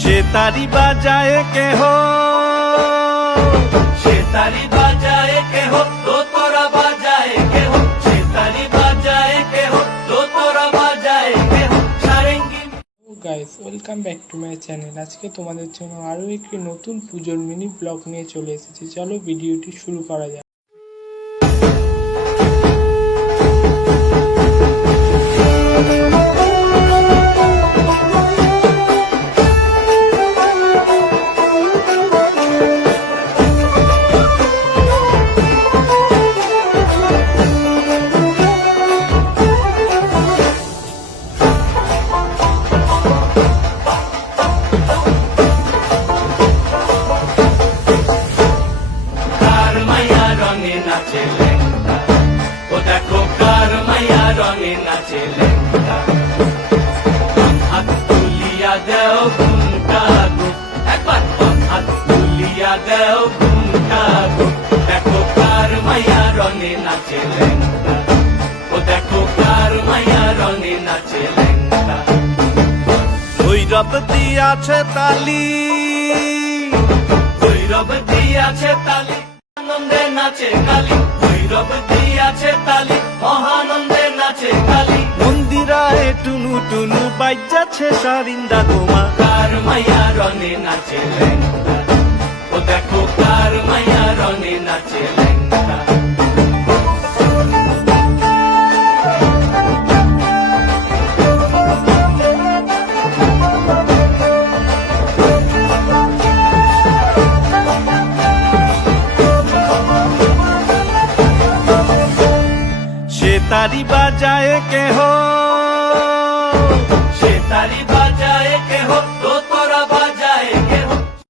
সে তারি বাজায় কেহ। সে তারি বাজায় কেহ, তো তোরা বাজায় কেহ। সে তারি বাজায় কেহ, তো তোরা বাজায় কেহ। Sarangi. Guys welcome back to my channel আজকে তোমাদের জন্য আরও একটি নতুন পুজোর মিনি ব্লগ নিয়ে চলে এসেছি। চলো ভিডিওটি শুরু করা যাক। রঙে নাচে লেঙ্গা ও দেখো কার মায়া রঙে নাচে লেঙ্গা হাত তুলিয়া দেও ঘুমটা গো। একবার হাত তুলিয়া দেও ঘুমটা গো। দেখো কার মায়া রঙে নাচে লেঙ্গা ও দেখো কার মায়া রঙে নাচে লেঙ্গা ভৈরব দিয়াছে তালি। ভৈরব দিয়াছে তালি। নাচে কালী ভৈরব দিয়াছে তালি মহানন্দে নাচে কালী। মন্দিরায় টুনু টুনু বাইজাছে সারিন্দা তোমা। কার মাইয়া রনে নাচে ও দেখো কার মাইয়া রনে নাচে তারি বাজায় কেহ? সে